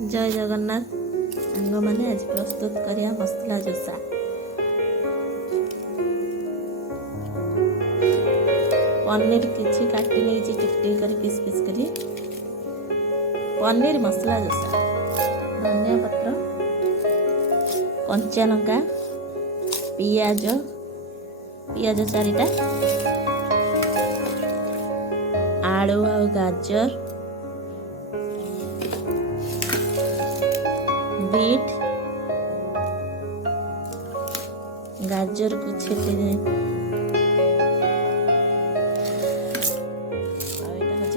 जय जगन्नाथ सांग मैंने आज प्रस्तुत करिया मसला जोसा। पनीर किछि काटी नहीं टिक कर पीस पीस करी पनीर मसला जोसा। धनिया पत्र, कंचा लंका, पियाज पियाज 4टा, आलू आ गाजर, बीट, गाजर को छेटे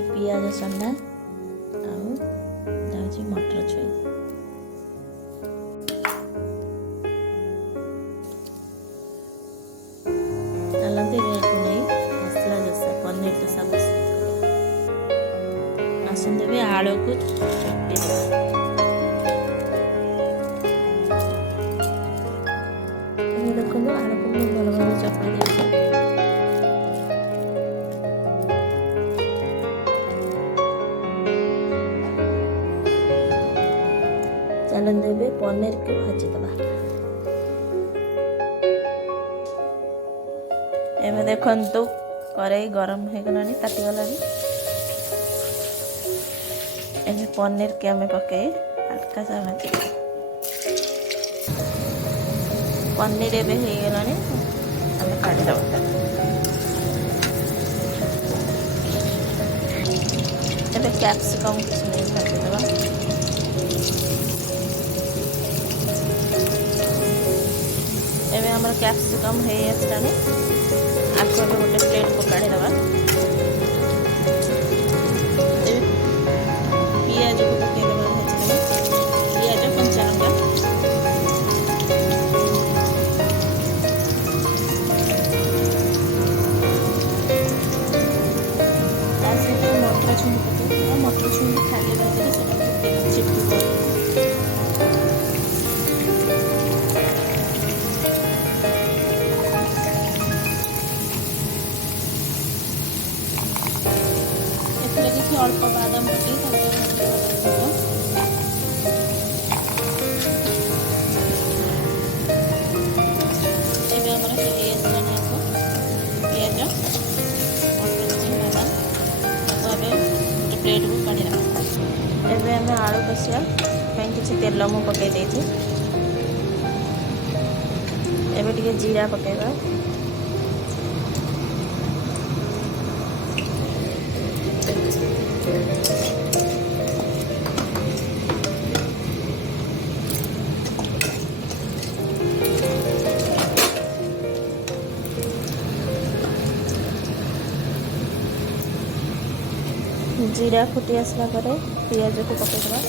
पियाज संडा मटर छुई चलते नहीं मसला जोसा पनीर दोसा आसते भी आलू को देखो आलू को भल भाव चपा चलन देवे पनीर को भाजीदबा। एवं देखु कड़ाई गरम हो गलानी तातीगला। एवं पनीर के आम पकई हल्का सा भाजी पनीर एवं हो गलानी आम काढ़ीदबा। एवं कैप्सिकम कुछ नहीं भाजीदबा। एवं आम कैप्सिकम हो आसलानी आपको गोटे प्लेट को काढ़ीदबा। पियाज को पकईदबा भाजी पियाज कंचा लंका मटर छुई पकईदबा। मटर छुई खाली भाजी चिपक अल्प बादाम पकई पियाज प्लेट को काढ़ी एवं आम आलू कषिया कि तेल मु पकई एवं टे जीरा पकईबा। जीरा फुटी आसला परे पियाज को पकईदबा।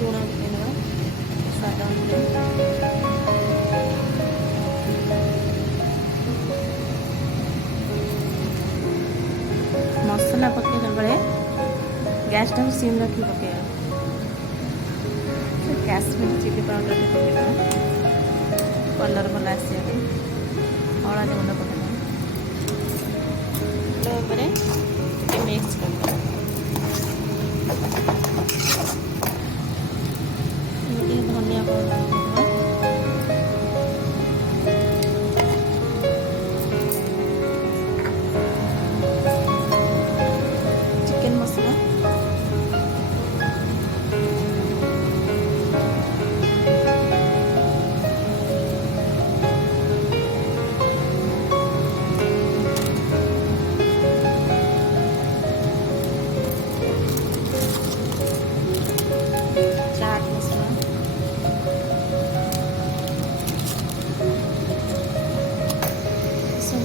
लुण पकईदबा स्वाद मसला पकईला बेले गैस टाइम सिम रखी पकईबा। काश्मीर चिली पाउडर पकईदबा कलर भल आसा हलदी गुंड पकईदबा। मिक्स कर धनिया पाउडर चिकन मसला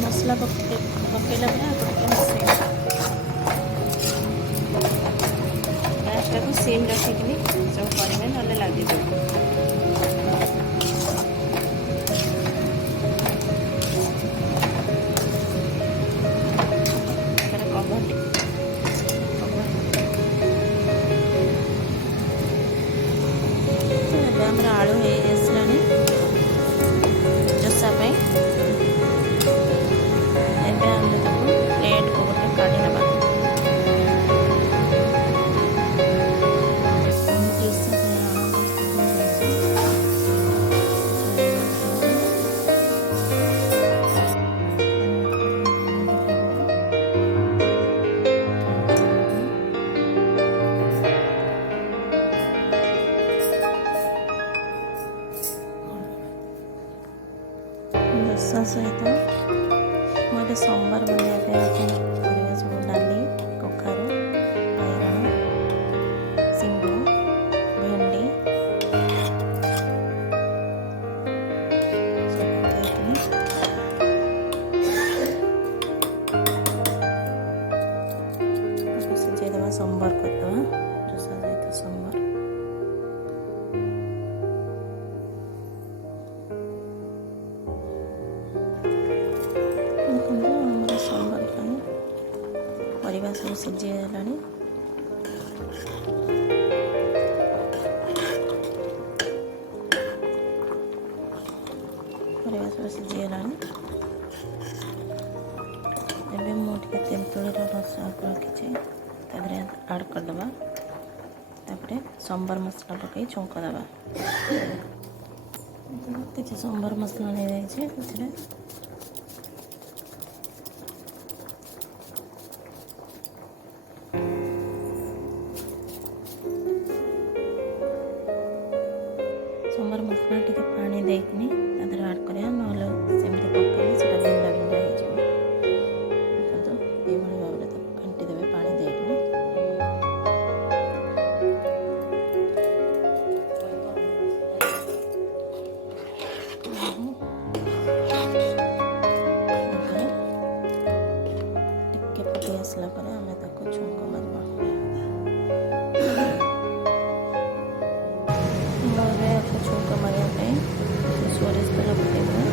मसला पकेला पर आपको गैसटा को सिम रखिकी सब करेंगे ना लगे आमर आलू हो जोसा प्लेट को गोटे काढ़ी ना दोसा सहित मुझे सोमवार बनाया सब डाली कखारू बैगण सिंगु भेंडी सिझे देवा सोमवार करदे दोसा सहित सोमवार परिवा सब सिझी गलानी परिवा सब सिझी गलानी एबे मुझे तेंतुलीर रस रखी आड करदे सांबर मसला पकई छुंक देवा किसी सांबर मसला नहीं जाइए सांबर मसला टी पानी देनी आड कर ना सेमती पकड़े से बिंदा बिंदा हो भाव में घंटी देवे पानी देनी टिके फुटी आसला आम छुंक मारवा छुंक मारे सोरिष तेल पकेबा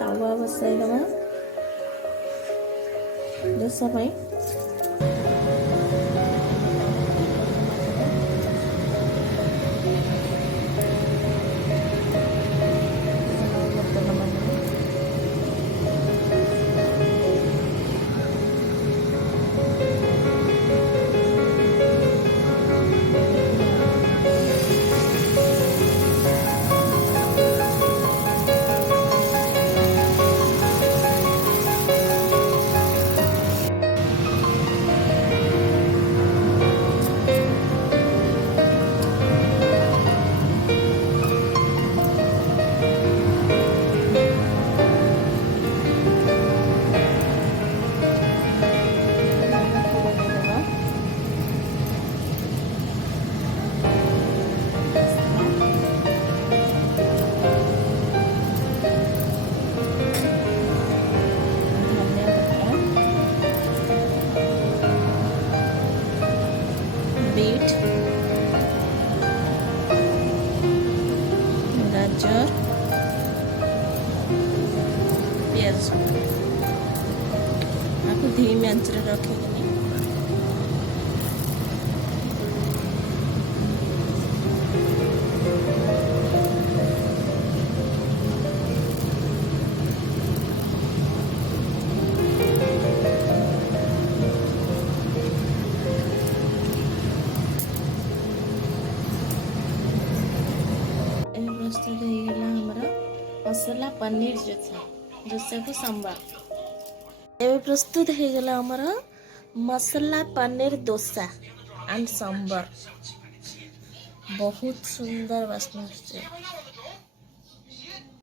तावा बसैदबा दोसा पाई बीट गाजर प्याज आपको धीमी आंच रखिए ମସଲା ପନିର ଦୋସାକୁ ସମ୍ବର। ଏବେ ପ୍ରସ୍ତୁତ ହେଇଗଲା ଆମର ମସଲା ପନିର ଦୋସା ଆଣ୍ଡ ସମ୍ବର। ବହୁତ ସୁନ୍ଦର ବାସ୍ନା ଆସୁଛି।